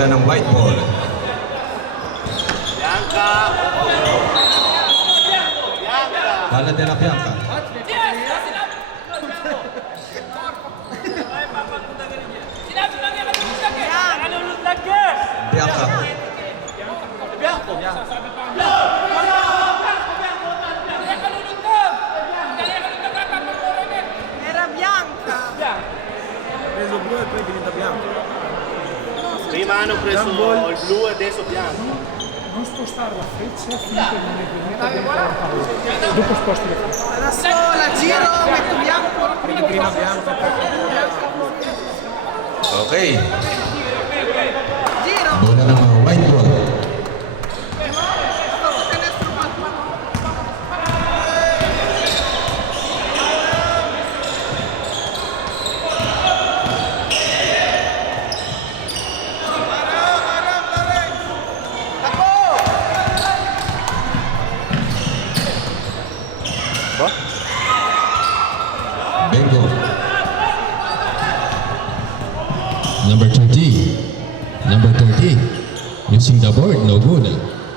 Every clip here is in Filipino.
bola ng white ball. Bala de la Bianca. Bianca. Era bianca. Preso blu e poi diventa bianco. Prima hanno preso il blu e adesso bianco. Non spostare la freccia finché non è diventa la palla. Dopo sposti la freccia. Da sola, giro, metto bianco. Prima bianco, poi Okay. Giro. Bola ng white ball. Bengo. Number 30. Number 30. Using the board, no good.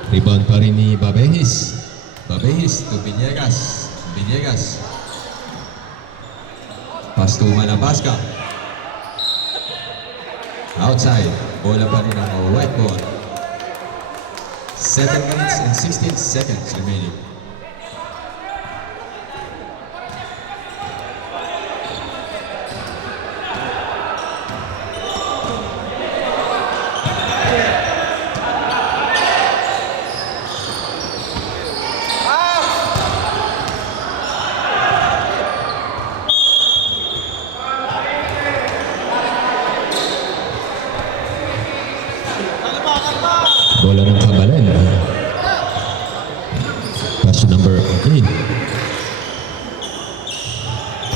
Rebound pa rin ni Babehis. Babehis to Villegas. Villegas. Pass to Malabasca. Outside. Bola pa rin ng white ball. 7 minutes and 16 seconds remaining. Bola ng Kabalen. Pass to number 8.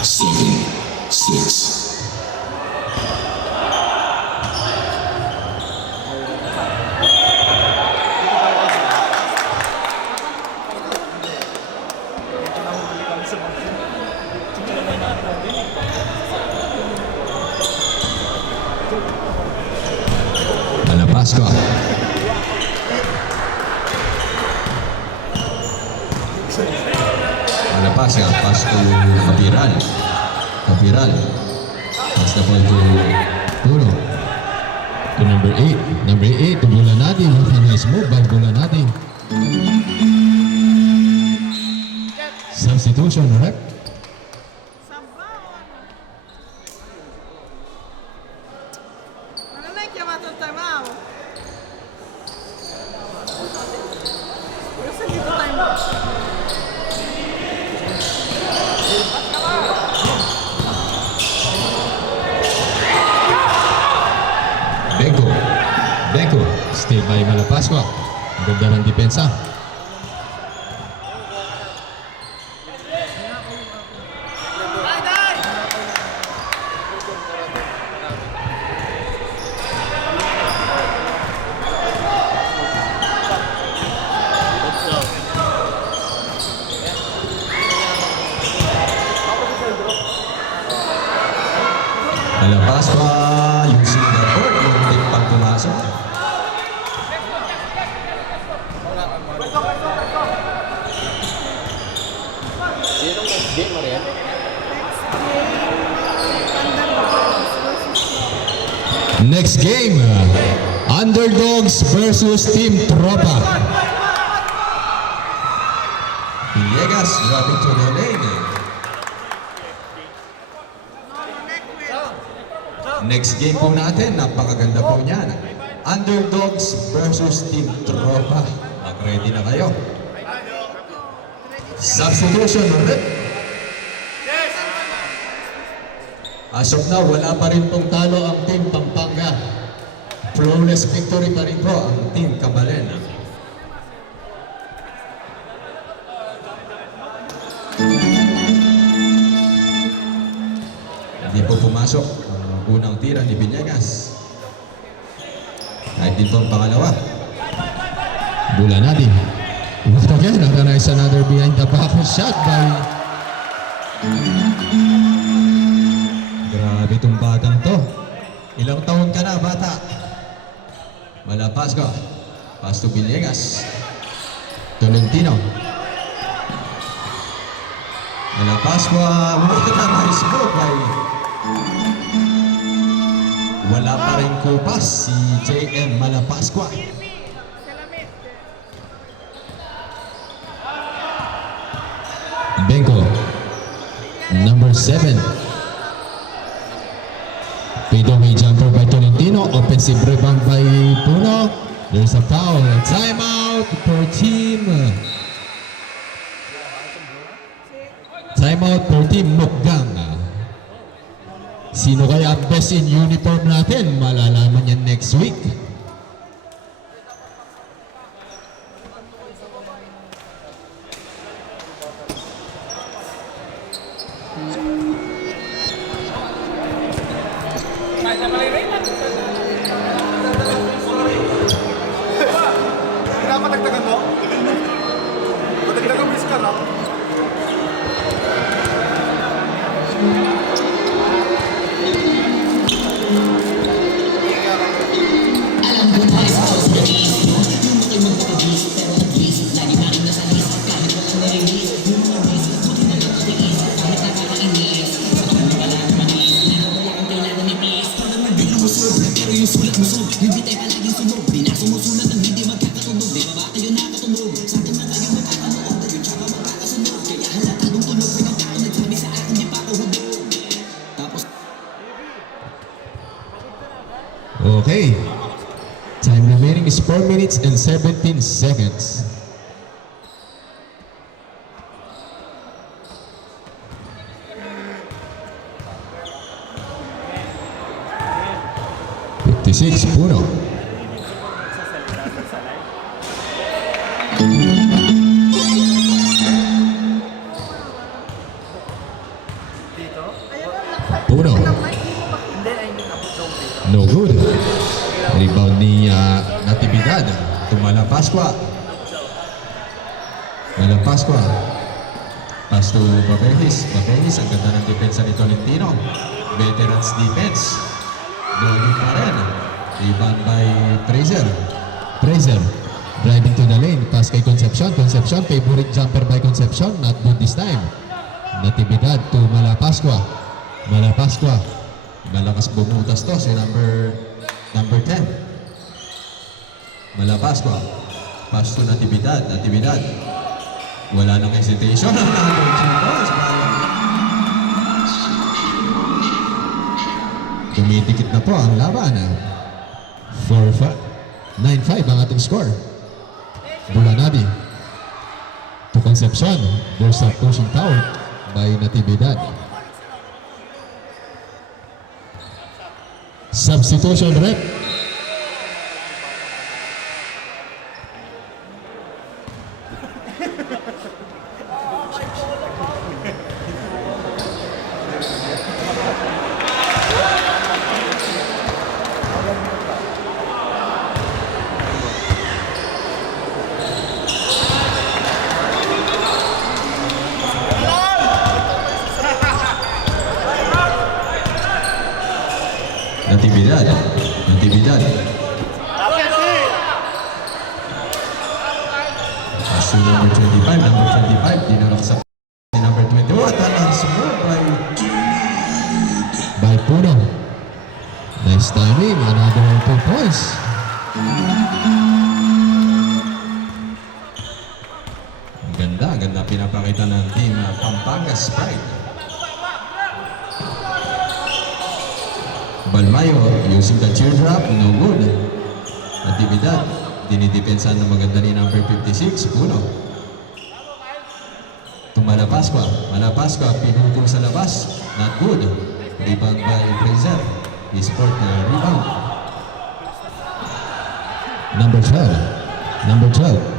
7-6. Malabasco. Malabasca. Pass to Capiral. Capiral. Pass the ball to Puro. To number 8. Number 8, to bola natin. What a nice move by bola natin. Substitution, rep. Ma non hai chiamato il time out? Io ho sentito time out. Bengo. Deco. Still by Malapascua. Ganda ng depensa. Malabasca using the board. Yung tip pang pumasok. Next game, Underdogs versus Team Tropa. Villegas driving to the lane. No, non è quello. Next game po natin, napakaganda po niyan. Underdogs versus Team Tropa. Mag-ready na kayo. Substitution ulit. As of now, wala pa rin pong talo ang Team Pampanga. Flawless victory pa rin po ang Team Kabalen. Hindi po pumasok ang unang tira ni Villegas. Kahit din po ang pangalawa. Bola natin. Once again, organize another behind the back shot by... Grabe itong batang to. Ilang taon ka na, bata? Malapascua. Pass to Villegas. Tolentino. Malapascua. Nice move by... Wala pa rin kupas si JM Malapascua. Benko. Number 7. Fadeaway jumper by Tolentino. Offensive rebound by Puno. There's a foul. Timeout for team. Timeout for team Mukgang. Sino kaya ang best in uniform natin? Malalaman yan next week. Pinapatagtagan mo? Patagtagan mo iska lang. Okay. Time remaining is 4 minutes and 17 seconds. Six Puno. Puno. No good. Rebound ni Natividad. Malapascua. Malapascua. Pass to Babehis. Babehis, ang ganda ng depensa ni Tolentino. Veterans defense. No good pa rin. Rebound by Fraser. Fraser. Driving to the lane. Pass kay Concepcion. Concepcion. Favorite jumper by Concepcion. Not good this time. Natividad to Malapascua. Malapascua. Malakas bumutas to si number 10. Malapascua. Pass to Natividad. Natividad. Wala nang hesitation. Tumitikit na po ang laban. 9-5 ang ating score. Bulanadi to Concepcion. There's a pushing foul by Natividad. Substitution rep. Natividad. Natividad. Pass to number 25. Number 25. Dinulak sa number 21. Talang smooth by Puno. Nice timing. Another 2 points. Ganda. Ganda pinapakita ng team Pampanga Sprite. Balmayo using the teardrop, no good. Natividad, dinidepensa ng maganda ni number 56, Puno. To Malapascua. Malapascua, pinukul sa labas, not good. Rebound by Fraser. Sport na rebound. Number 12. Number 12.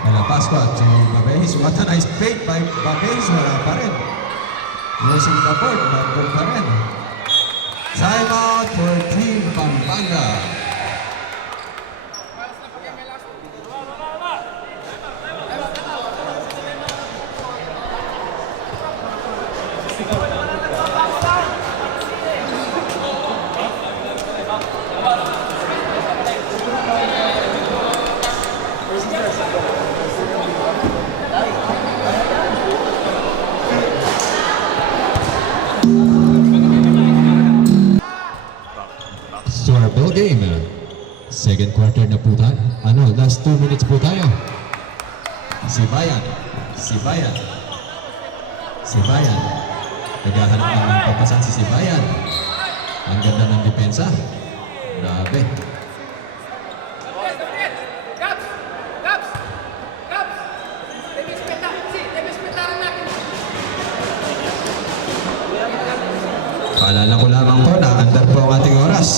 Malapascua to Babehis. What a nice fake by Babehis. Wala pa rin. Using the board. Not good pa rin. Timeout for Team Pampanga. Scorable game. Second quarter na po tayo. Last 2 minutes po tayo. Si Bayan. Naghahanap ng papasan si Bayan. Ang ganda ng depensa. Grabe. Paalala ko lamang po na under po ang ating oras.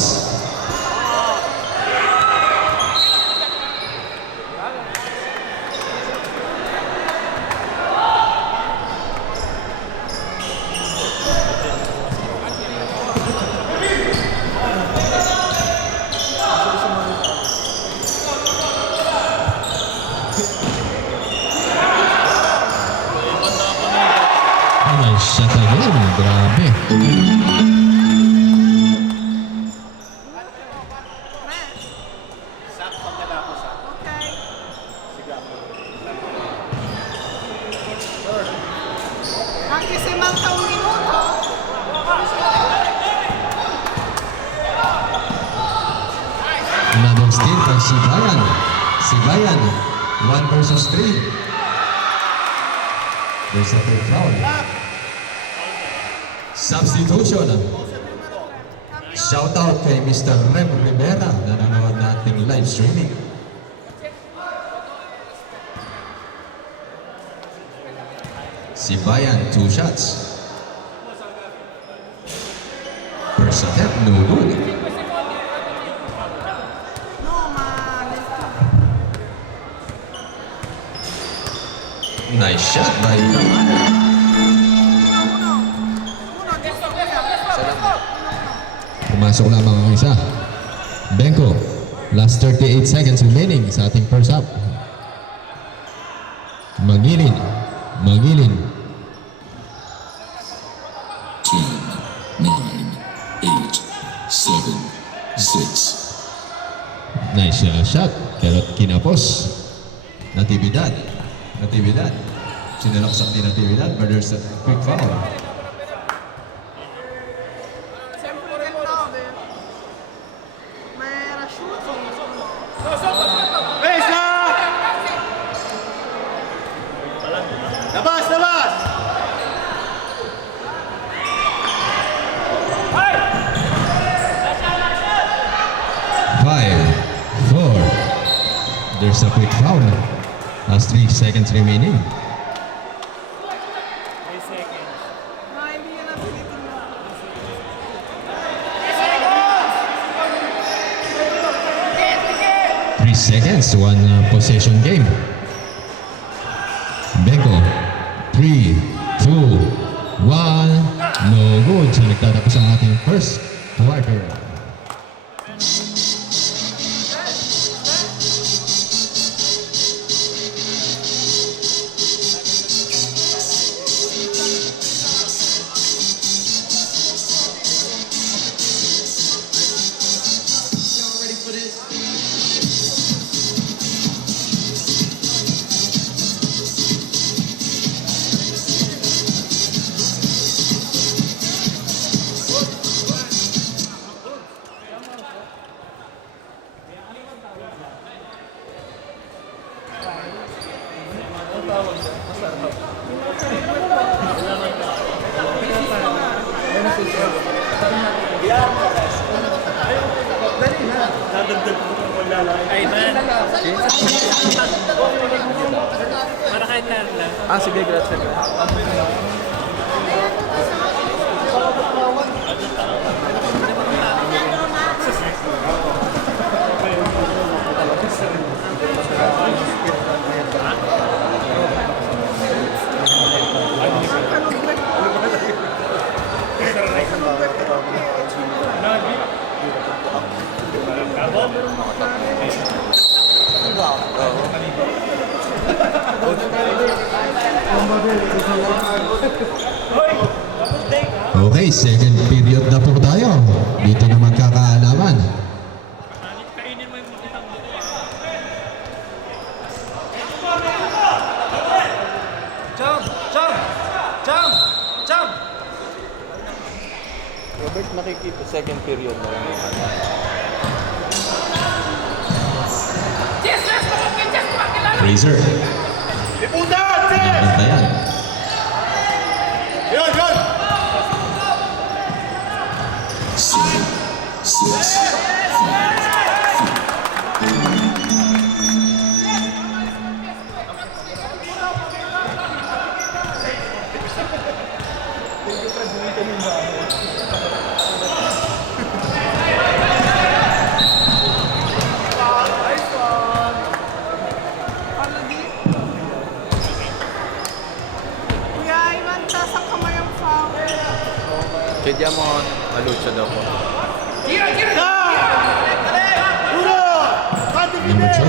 Ay, shot again. Grabe. Anche se manca un minuto. Another steal for Si Bayan. 1 versus 3. There's a third foul. Substitution. Shout out kay Mr. Rem Rivera na nanonood nating live streaming. Si Bayan, 2 shots. First attempt, no good. No, ma... Nice shot by Kaman. Pumasok lamang ang isa. Benko, last 38 seconds remaining sa ating first half. Magilin. 10, 9, 8, 7, 6. Nice shot, pero kinapos. Natividad. Sinalaksak ni Natividad, but there's a quick foul. Sempre del 9. Ma era asciutto. Labas! 5, 4. There's a quick foul. Last 3 seconds remaining. No, hindi yan ang tinitingnan. 3 seconds, 1 possession game. Benko, 3, 2, 1. No good. So nagtatapos ang ating first quarter. Sige, grazie. Okay, second period na po tayo. Dito na magkakaalaman. Jump! Jump! Jump! Jump! Robert, nakikita second period na lang. Fraser. Pinabantayan. Yun! Yun! 7, 6, 5, Kuya Ivan, taas ang kamay ang foul. Kaya mo, alucho daw po. Number 12.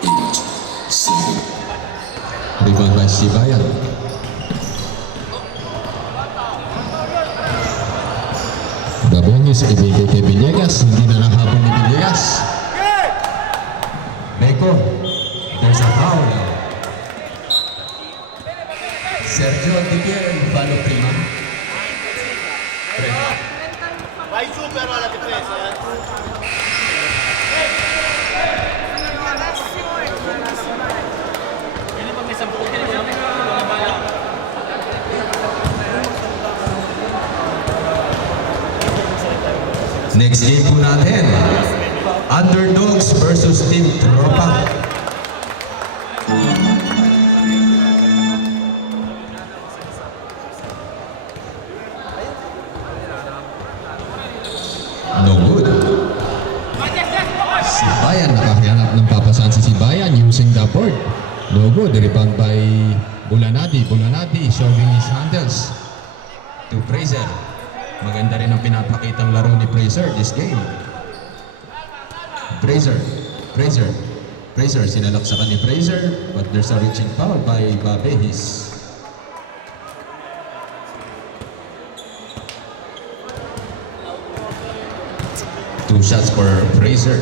8, 7, Rebound by Sibayan. Gabongis ibigay kay Villegas. Hindi na lang habol ni Villegas. Beko. There's a foul. Sergio Didier, follow prima. Vai super alla difesa, Next game po natin. Underdogs versus Team Tropa. No good. Sibayan nakahanap ng papasan si Sibayan using the board. No good. Rebound by Bulanadi. Bulanadi showing his handles to Fraser. Maganda rin ang pinapakitang laro ni Fraser this game. Fraser, sinalaksakan ni Fraser, but there's a reaching foul by Babehis. Two shots for Fraser.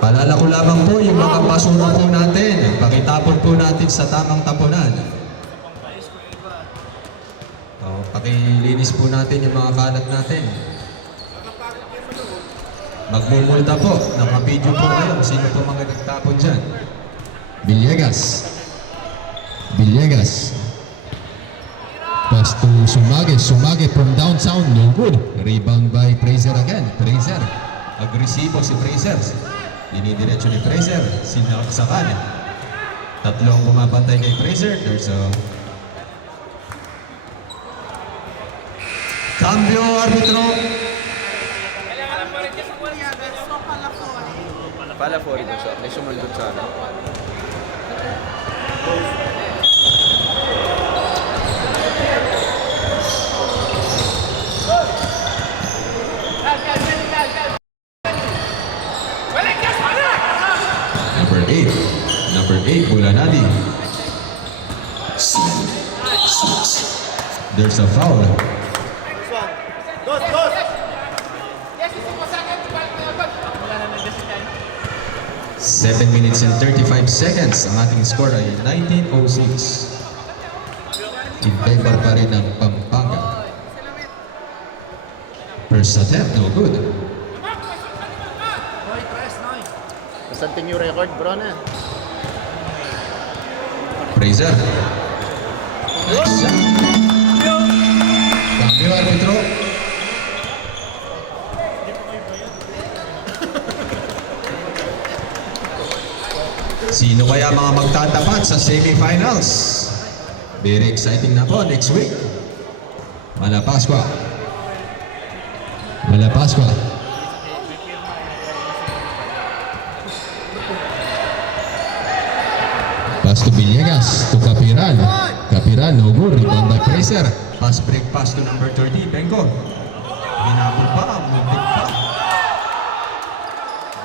Paalala ko lamang po yung mga basura po natin. Pakitapon po natin sa tamang tapunan. Pakilinis po natin yung mga kalat natin. Magmumulta po. Nakapidyo po kayo. Sino po mga nagtapon dyan? Villegas. Pass to Sumage from downtown. No good. Rebound by Fraser again. Fraser. Agresibo si Fraser. Dinidiretso ni Fraser. Sinaksakan. Tatlong pumapantay kay Fraser. There's a cambio arbitro. Pala fuori doon siya. May sumundot sa ano. Number 8, Bulanadi. 7, 6, There's a foul. Dos! Dos! 7 minutes and 35 seconds. Ang ating score ay 19:06. In favor pa rin ng Pampanga. First attempt, no good. Something new record, bro na. Fraser. Nice shot. Cambio arbitro. Sino kaya mga magtatapat sa semifinals? Very exciting na po next week. Mala Pascua. Pass to Villegas, to Capiran. Capiran, no good. Rebound by Fraser. Pass break pass to number 30, Benko. Hinabol pa, muntik pa.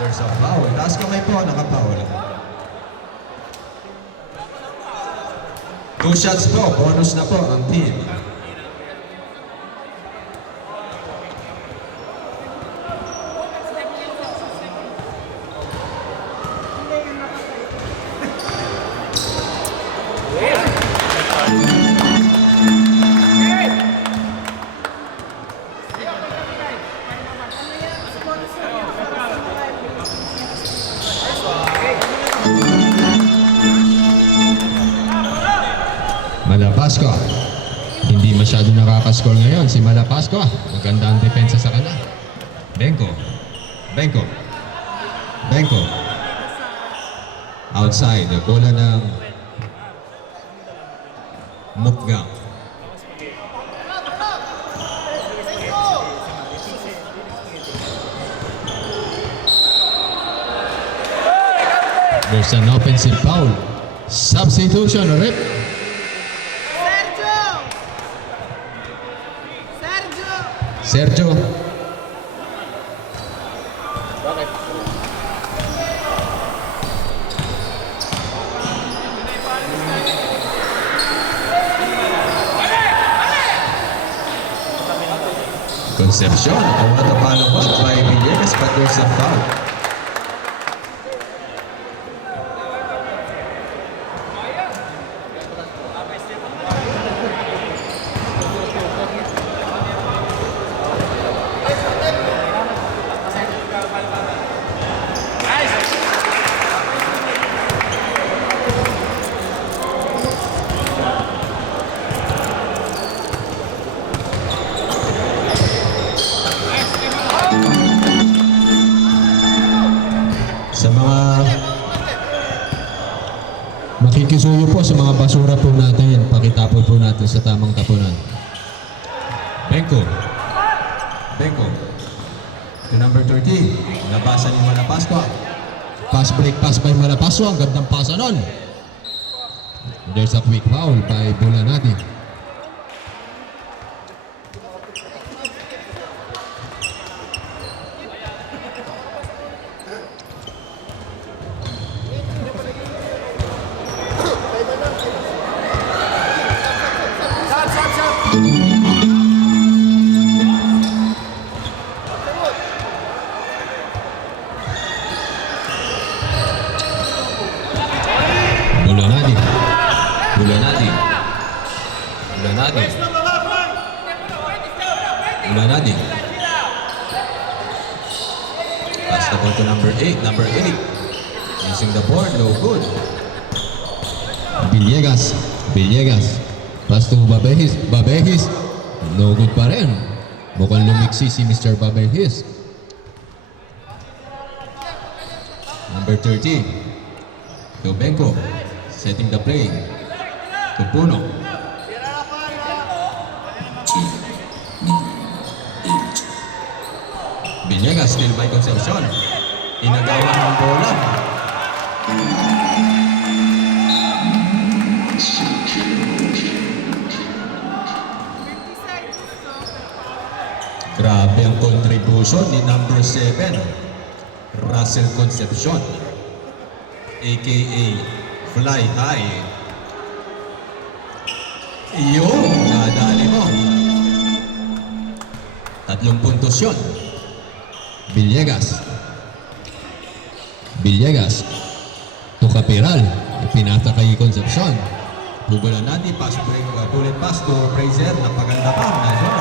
There's a foul. Taas kamay po, naka-foul. 2 shots po, bonus na po ang team. Malapasco. Hindi masyado nakakascore ngayon si Malapasco. Maganda ang depensa sa kanya. Benko. Benko. Benko. Outside. Bola ng Mukgang. There's an offensive foul. Substitution, rip. Sergio! Sergio. Concepcion. What a follow up by Villegas, but there's a foul. Sa mga makikisuyo po sa mga basura po natin, pakitapon po natin sa tamang tapunan. Benko. Benko. To number 30. Labasan ni Malapasco. Pass break pass by Malapasco. Ang gandang pasa nun. There's a quick foul by Bulanati. Bulanati. Bulanati. Bulanati. Bulanati. Pass the ball to number 8. Number 8. Using the board. No good. Villegas. Villegas. Pass to Babehis. Babehis. No good pa rin. Mukhang lumiksi si Mr. Babehis. Number 30. To Benko. Setting the play. To Puno. Villegas still by Concepcion. Inagawan ng bola. Grabe ang contribution ni number 7, Russell Concepcion, aka Fly High. Iyon, nadali mo. 3 puntos yun. Villegas. Villegas. To Capiral. Ipinata kay Concepcion. Bubulan natin, pass break, bullet pass to Fraser. Napaganda pa. Nazor.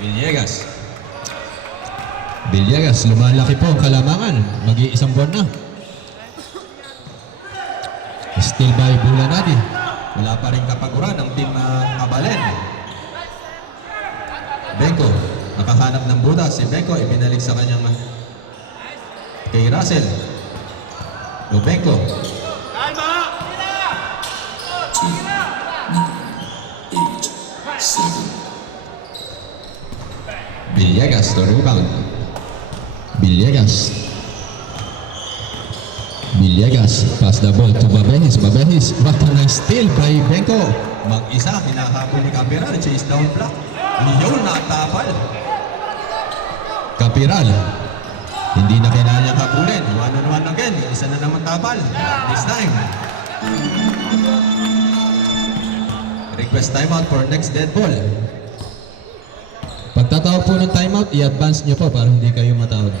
Villegas. Villegas, lumalaki po ang kalamangan. Mag-iisang buwan na. Still by Bulanadi. Wala pa rin kapaguran ang team Abalen. Benko, nakahanap ng buta. Si Benko, ibinalik sa kanyang kay Russell. Benko. Villegas to rebound. Villegas. Villegas, pass the ball to Babehis. Babehis, what a nice steal by Benko. Mag-isa, hinahabol ni Capiral, chase down block. Leon natapal. Capiral. Hindi na kailangan habulin. One-on-one again. Isa na naman tapal. This time. Request timeout for next dead ball. Pagtatawag po ng timeout, i-advance nyo po para hindi kayo matawag.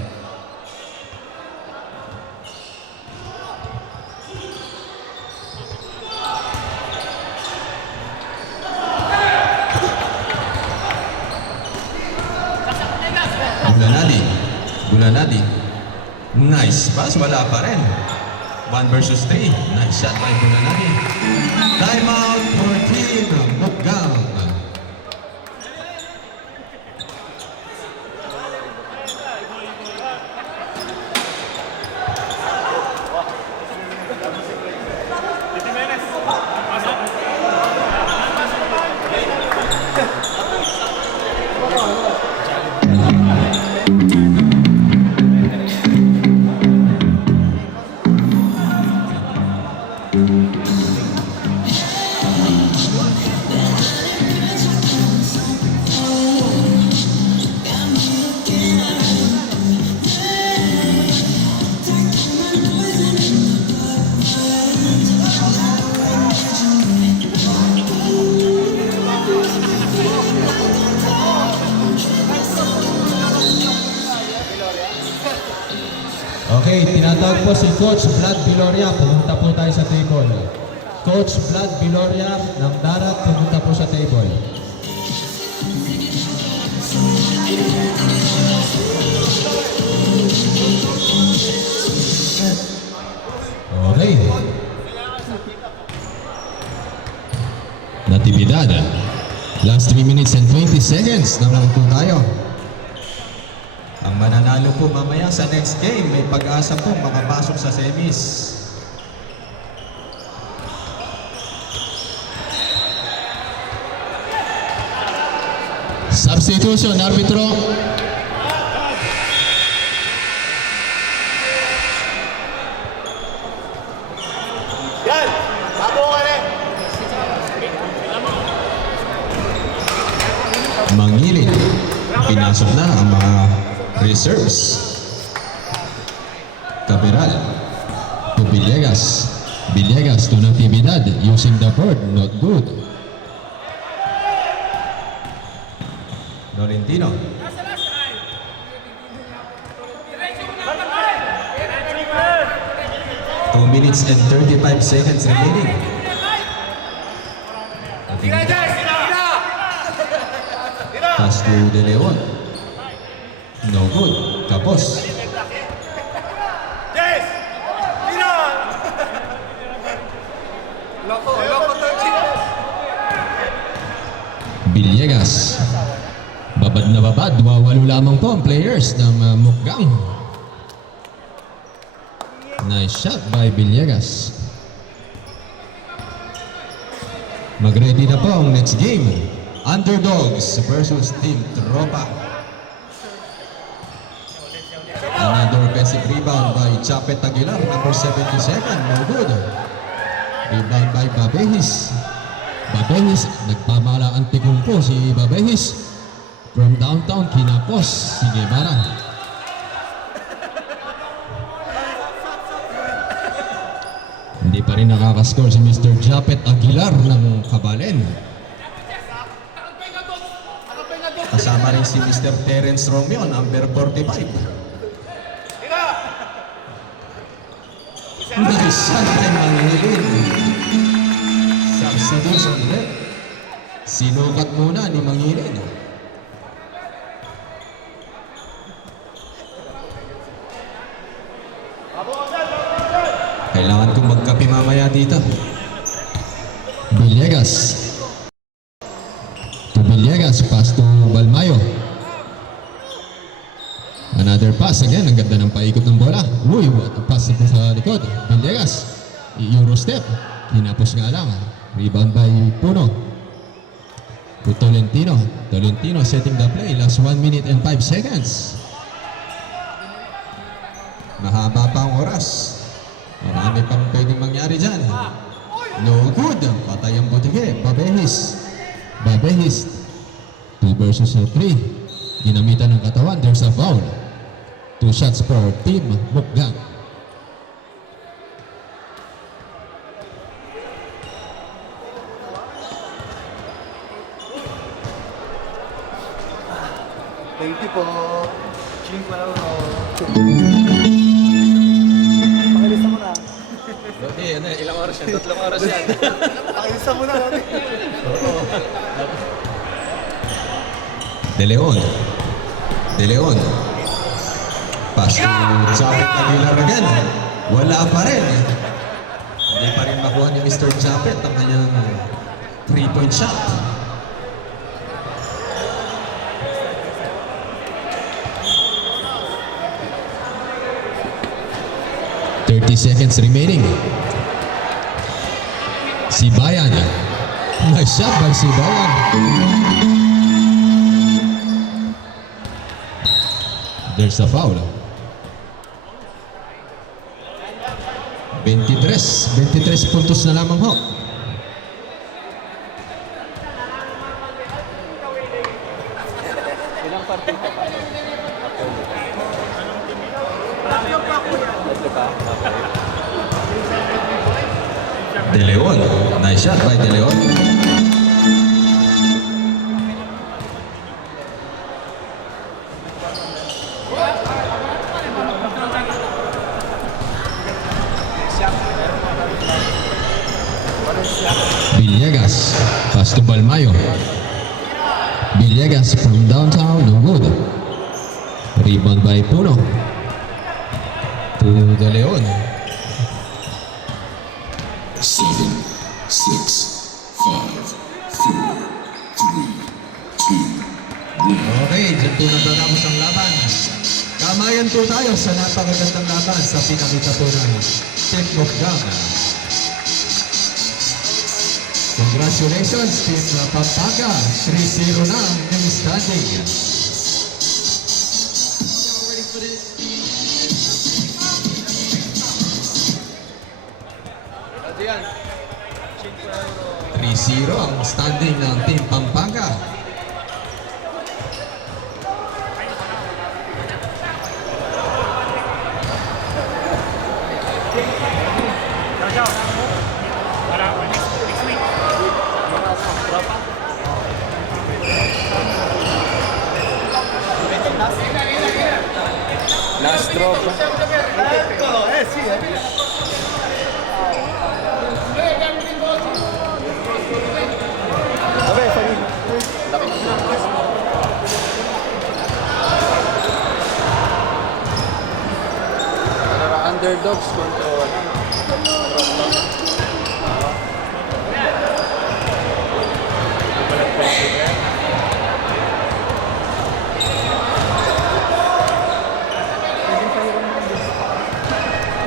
Bulanadi. Nice pass. Wala pa rin. 1 versus 3. Nice shot by Bulanadi. Timeout for Team Mukgang. Okay, tinatawag po si Coach Vlad Viloria. Pumunta po tayo sa table. Coach Vlad Viloria ng Darat, pumunta po sa table. Okay. Natividad. Last 3 minutes and 20 seconds na lang po tayo. Ang mananalo po mamaya sa next game, may pag-asa po makapasok sa semis. Substitution, arbitro. Yan! Tabo ka rin! Mangilid. Pinasok na ang mga reserves. Capiral. To Villegas. Villegas to Natividad using the board, not good. Nolentino. Two minutes and 35 seconds remaining. Pass to De Leon. No good. Kapos. Yes! Tira! Loko to chip. Villegas. Babad na babad. Wawalo lamang po ang players ng Mukgang. Nice shot by Villegas. Mag-ready na po ang next game. Underdogs versus Team Tropa. Another offensive rebound by Chapet Aguilar, number 77. No good. Rebound by Babehis. Babehis. Nagpamalaan tigong po si Babehis. From downtown, kinapos si Guevara. Hindi pa rin nakakascore si Mr. Japet Aguilar ng Kabalen. Kasama rin si Mr. Terence Romeo, number 45. Nice shot kay Mangilin. Substitution ulit. Sinukat muna ni Mangilin. Kailangan kong magkape mamaya dito. Villegas. To Villegas, pass to Balmayo. Another pass again. Ang ganda ng paikot ng bola. Uy, pass ito sa likod. Villegas. Euro step. Hinapos nga lang. Rebound by Puno. To Tolentino. Tolentino setting the play. Last 1 minute and 5 seconds. Mahaba pa ang oras. Marami pang pwedeng mangyari dyan. No good. Patay ang butige. Babehis. Babehis. 2 versus 3. Ginamitan ng katawan, there's a foul. 2 shots for Team Mukgang. Thank you po. 5 euro. Pakilista mo na. Ilang oras yan? 3 oras yan. Pakilista mo na, Lodi. De Leon. De Leon. Pass to Japet Aguilar again. Wala pa rin. Hindi pa rin makuha ni Mr. Japet ang kanyang 3-point shot. Seconds remaining. Sibayan. Nice shot by Sibayan. There's a foul. 23 puntos na lamang ho. De Leon. Nice shot by De Leon. Villegas. Pass to Balmayo. Villegas from downtown. No good. Rebound by Puno. To De Leon. 7, 6, 5, 4, 3, 2, 1. Okay, dyan po natatapos ang laban. Kamayan po tayo sa napakagandang laban sa pinakita po ng Team Mukgang. Congratulations, Team Pampanga. 3-0 na ang inyong standing. Diyan. 3-0 ang standing ng Team Pampanga. Last drop. Underdogs control.